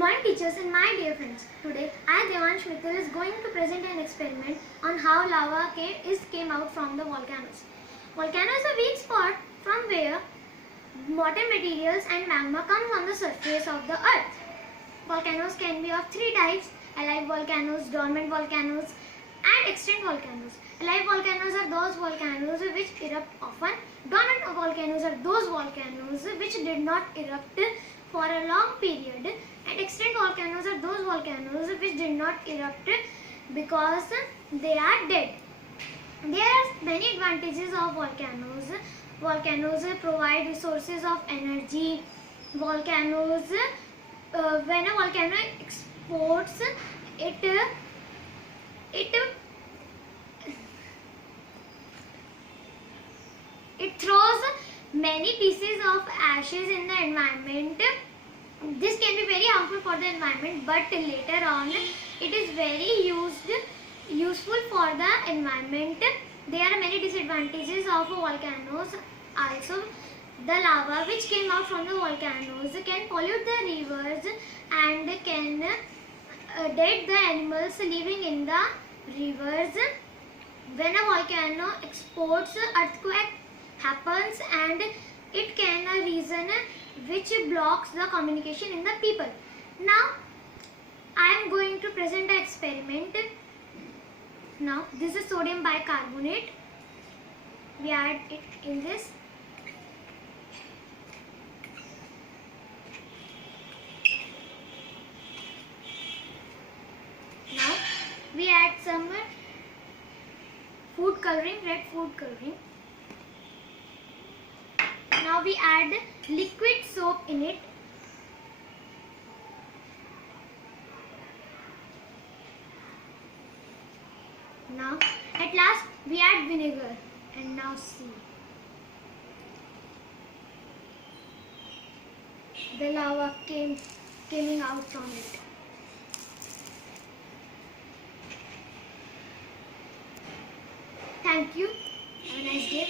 morning teachers and my dear friends. Today I, DEVANSH Mittal, is going to present an experiment on how lava came out from the volcanoes. Volcano is a weak spot from where water materials and magma comes on the surface of the earth. Volcanoes can be of three types: alive volcanoes, dormant volcanoes and extinct volcanoes. Alive volcanoes are those volcanoes which erupt often. Dormant volcanoes are those volcanoes which did not erupt for a long period, and extinct volcanoes are those volcanoes which did not erupt because they are dead. There are many advantages of volcanoes. Volcanoes provide resources of energy. Volcanoes, when a volcano explodes, it throws many pieces of ashes in the environment. This can be very harmful for the environment, but later on it is very useful for the environment. There are many disadvantages of volcanoes also. The lava which came out from the volcanoes can pollute the rivers and can dead the animals living in the rivers. When a volcano explodes, earthquake happens and it can a reason which blocks the communication in the people. Now I am going to present the experiment. Now this is sodium bicarbonate. We add it in this. Now we add some food coloring, red food coloring. Now we add liquid soap in it. Now at last we add vinegar, and now see. The lava coming out from it. Thank you. Have a nice day.